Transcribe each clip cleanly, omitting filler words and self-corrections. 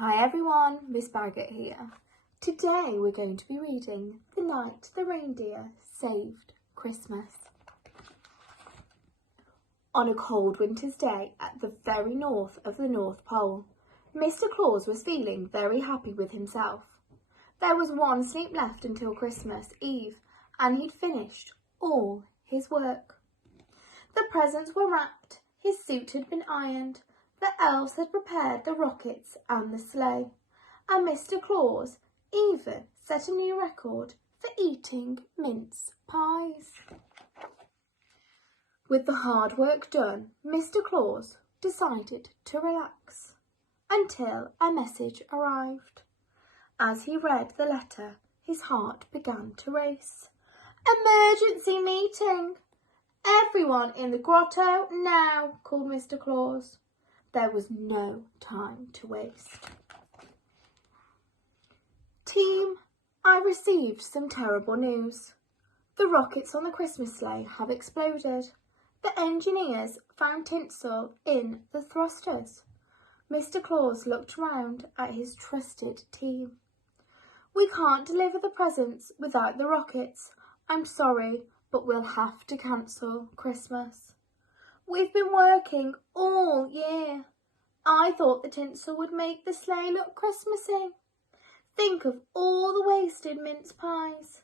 Hi everyone, Miss Baggott here. Today we're going to be reading The Night the Reindeer Saved Christmas. On a cold winter's day at the very north of the North Pole, Mr. Claus was feeling very happy with himself. There was one sleep left until Christmas Eve and he'd finished all his work. The presents were wrapped, his suit had been ironed, the elves had prepared the rockets and the sleigh, and Mr. Claus even set a new record for eating mince pies. With the hard work done, Mr. Claus decided to relax until a message arrived. As he read the letter, his heart began to race. "Emergency meeting! Everyone in the grotto now!" called Mr. Claus. There was no time to waste. Team, I received some terrible news. The rockets on the Christmas sleigh have exploded. The engineers found tinsel in the thrusters. Mr. Claus looked round at his trusted team. "We can't deliver the presents without the rockets. I'm sorry, but we'll have to cancel Christmas. We've been working all year. I thought the tinsel would make the sleigh look Christmassy. Think of all the wasted mince pies.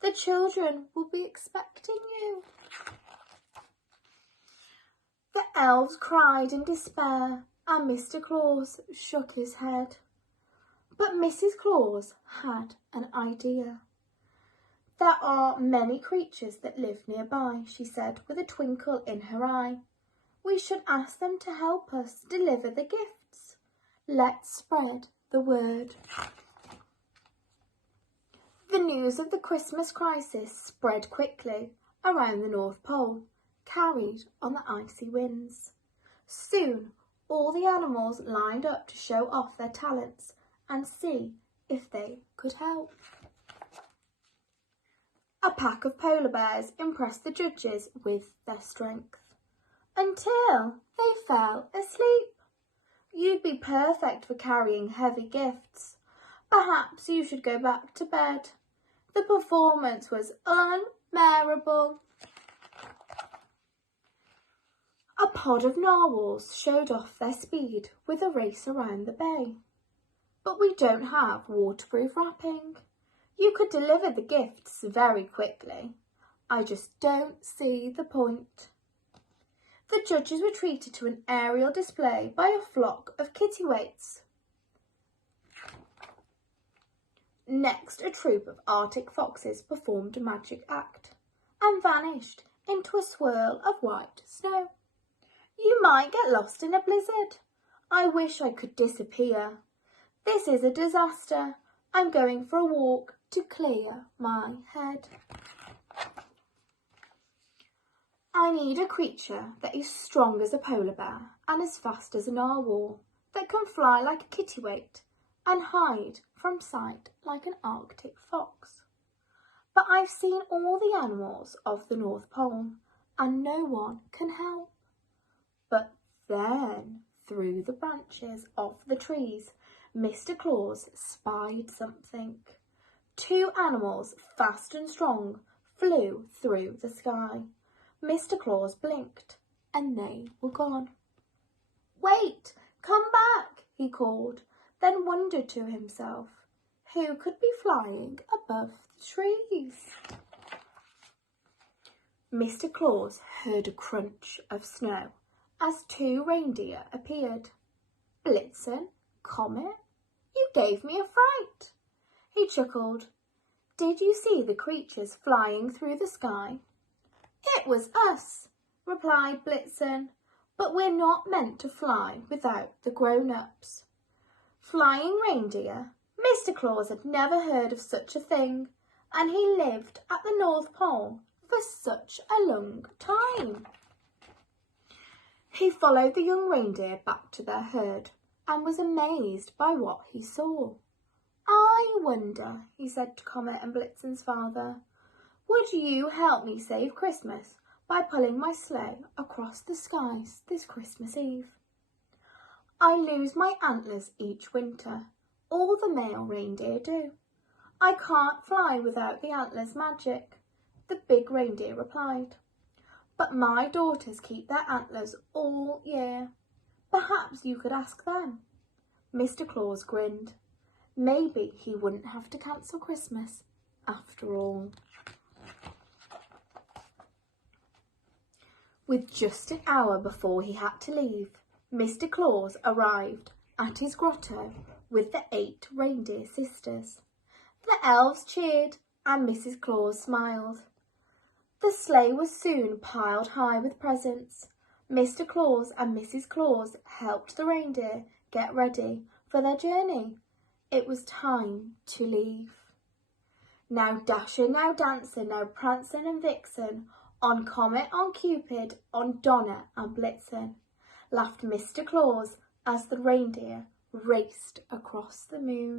The children will be expecting you." The elves cried in despair and Mr. Claus shook his head. But Mrs. Claus had an idea. "There are many creatures that live nearby," she said with a twinkle in her eye. "We should ask them to help us deliver the gifts. Let's spread the word." The news of the Christmas crisis spread quickly around the North Pole, carried on the icy winds. Soon all the animals lined up to show off their talents and see if they could help. A pack of polar bears impressed the judges with their strength, until they fell asleep. "You'd be perfect for carrying heavy gifts. Perhaps you should go back to bed. The performance was unbearable." A pod of narwhals showed off their speed with a race around the bay. "But we don't have waterproof wrapping. You could deliver the gifts very quickly. I just don't see the point." The judges were treated to an aerial display by a flock of kittiwakes. Next, a troop of Arctic foxes performed a magic act and vanished into a swirl of white snow. "You might get lost in a blizzard. I wish I could disappear. This is a disaster. I'm going for a walk to clear my head." "I need a creature that is strong as a polar bear and as fast as a narwhal, that can fly like a kittiwake and hide from sight like an Arctic fox. But I've seen all the animals of the North Pole and no one can help." But then, through the branches of the trees, Mr. Claus spied something. Two animals, fast and strong, flew through the sky. Mr. Claus blinked and they were gone. "Wait, come back," he called, then wondered to himself, who could be flying above the trees? Mr. Claus heard a crunch of snow as two reindeer appeared. "Blitzen, Comet, you gave me a fright." He chuckled. "Did you see the creatures flying through the sky?" "It was us," replied Blitzen, "but we're not meant to fly without the grown-ups." Flying reindeer? Mr. Claus had never heard of such a thing, and he lived at the North Pole for such a long time. He followed the young reindeer back to their herd and was amazed by what he saw. "I wonder," he said to Comet and Blitzen's father, "would you help me save Christmas by pulling my sleigh across the skies this Christmas Eve?" I lose my antlers each winter. All the male reindeer do. I can't fly without the antlers magic, the big reindeer replied. But my daughters keep their antlers all year. Perhaps you could ask them. Mr. Claus grinned. Maybe he wouldn't have to cancel Christmas after all. With just an hour before he had to leave, Mr. Claus arrived at his grotto with the 8 reindeer sisters. The elves cheered and Mrs. Claus smiled. The sleigh was soon piled high with presents. Mr. Claus and Mrs. Claus helped the reindeer get ready for their journey. It was time to leave. Now Dasher, now Dancer, now Prancer and Vixen, on Comet, on Cupid, on Donner and Blitzen, laughed Mr. Claus as the reindeer raced across the moon.